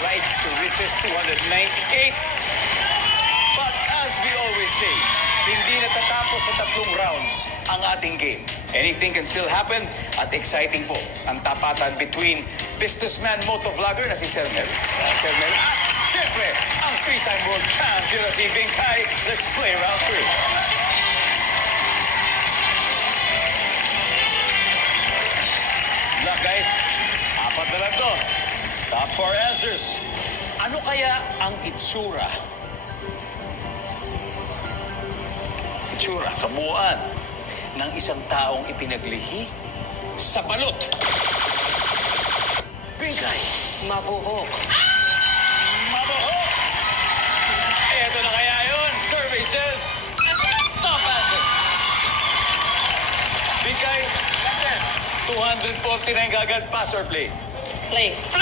Rights to riches 298. But as we always say, hindi natatapos sa 3 rounds ang ating game. Anything can still happen at exciting po ang tapatan between businessman motovlogger na si Sir Mel. At syempre, ang 3-time world champion na si Vinkay. Let's play round 3. Luck guys, 4 na lang to. Top 4 answers. Ano kaya ang itsura, kabuuan ng isang taong ipinaglihi sa balot? Bigay. Mabuhok. Mabuhok! Eto na kaya yun. Survey says, top answer. Bigay. 249 kagad. Pass or play? Play. Play!